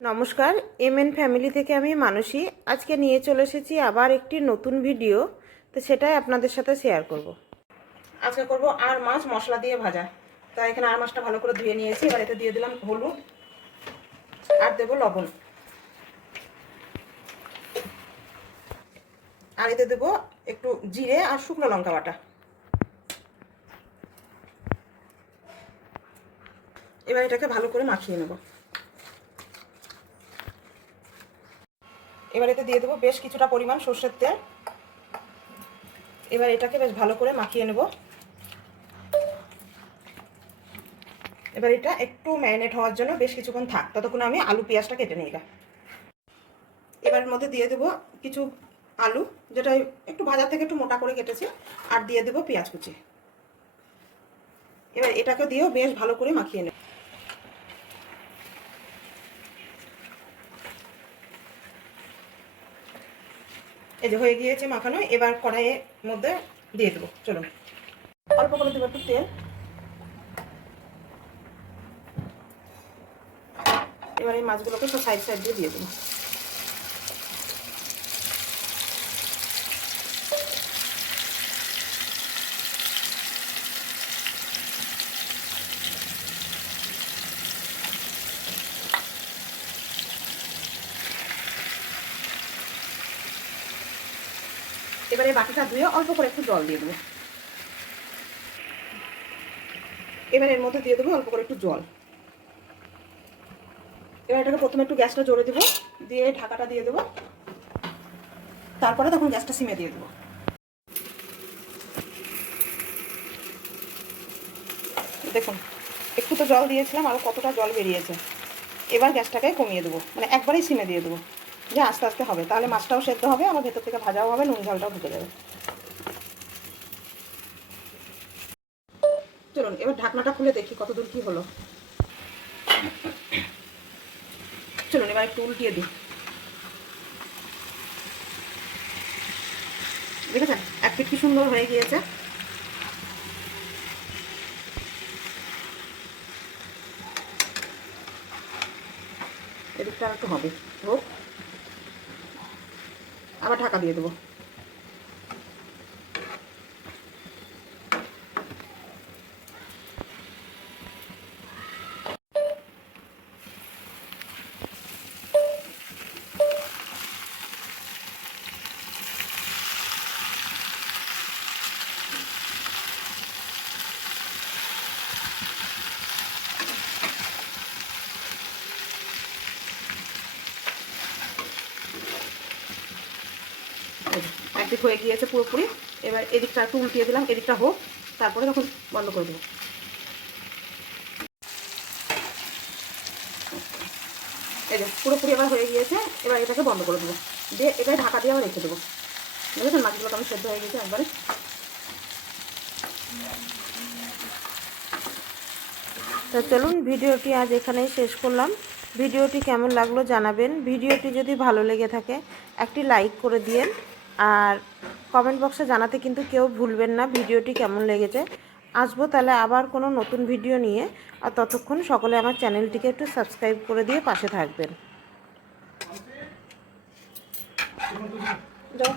নমস্কার, MN family থেকে আমি মানসী। আজকে নিয়ে চলে এসেছি আবার একটি নতুন ভিডিও, তো সেটাই আপনাদের সাথে শেয়ার করব। আজকে করব আর মাছ মশলা দিয়ে ভাজা। তাই এখানে আর মাছটা ভালো করে ধুয়ে নিয়েছি। এবার এতে দিয়ে দিলাম হলুদ আর দেবো লবণ, আর এতে দেবো একটু জিরে আর শুকনো লঙ্কা বাটা। এবার এটাকে ভালো করে মাখিয়ে নেব। এবার এতে দিয়ে দেবো বেশ কিছুটা পরিমাণ সর্ষের তেল। এবার এটাকে বেশ ভালো করে মাখিয়ে নেব। এবার এটা একটু ম্যারিনেট হওয়ার জন্য বেশ কিছুক্ষণ থাক, ততক্ষণ আমি আলু পেঁয়াজটা কেটে নিই। এবার এর মধ্যে দিয়ে দেবো কিছু আলু, যেটা একটু ভাজা থেকে একটু মোটা করে কেটেছি, আর দিয়ে দেবো পেঁয়াজ কুচি। এবার এটাকে দিয়েও বেশ ভালো করে মাখিয়ে নেব। এই যে হয়ে গিয়েছে মাখানো। এবার কড়াইয়ের মধ্যে দিয়ে দেবো। চলুন, অল্প করে দেবো একটু তেল। এবার এই মাছগুলোকে সব সাইড সাইড দিয়ে দেবো। এবারে বাটিটা ধুয়ে অল্প করে একটু জল দিয়ে দেবো। এবার এর মধ্যে দিয়ে দেবো অল্প করে একটু জল। এবার এটাকে প্রথমে একটু গ্যাসটা জোরে দেবো, দিয়ে ঢাকাটা দিয়ে দেবো। তারপরে তখন গ্যাসটা সিমে দিয়ে দেবো। দেখুন, একটু তো জল দিয়েছিলাম, আরও কতটা জল বেরিয়েছে। এবার গ্যাসটাকে কমিয়ে দেবো, মানে একবারেই সিমে দিয়ে দেবো, যে আস্তে আস্তে হবে, তাহলে মাছটাও সেদ্ধ হবে, আমার ভেতর থেকে ভাজাও হবে, নুন ঝালটাও ঢুকে যাবে। চলুন এবার ঢাকনাটা খুলে দেখি কতদূর কি হলো। চলুন এবার একটু উল্টিয়ে দিই। দেখেছেন এক পিঠ কি সুন্দর হয়ে গিয়েছে। এদিকটা আর একটু হবে, হোক। আবার ঢাকা দিয়ে দেবো। একদিক হয়ে গিয়েছে পুরোপুরি। এবার এদিকটা একটু উল্টিয়ে দিলাম, এদিকটা হোক, তারপরে তখন বন্ধ করে দেবো। এই যে পুরোপুরি এবার হয়ে গিয়েছে। এবার এটাকে বন্ধ করে দেবো, দিয়ে এবার ঢাকা দিয়ে আবার রেখে দেবো। দেখেছেন মাছগুলো কেমন সেদ্ধ হয়ে গেছে একবারে। তো চলুন ভিডিওটি আজ এখানেই শেষ করলাম। ভিডিওটি কেমন লাগলো জানাবেন। ভিডিওটি যদি ভালো লেগে থাকে একটি লাইক করে দিয়েন, আর কমেন্ট বক্সে জানাতে কিন্তু কেউ ভুলবেন না ভিডিওটি কেমন লেগেছে। আসবো তাহলে আবার কোনো নতুন ভিডিও নিয়ে। আর ততক্ষণ সকলে আমার চ্যানেলটিকে একটু সাবস্ক্রাইব করে দিয়ে পাশে থাকবেন। যাও,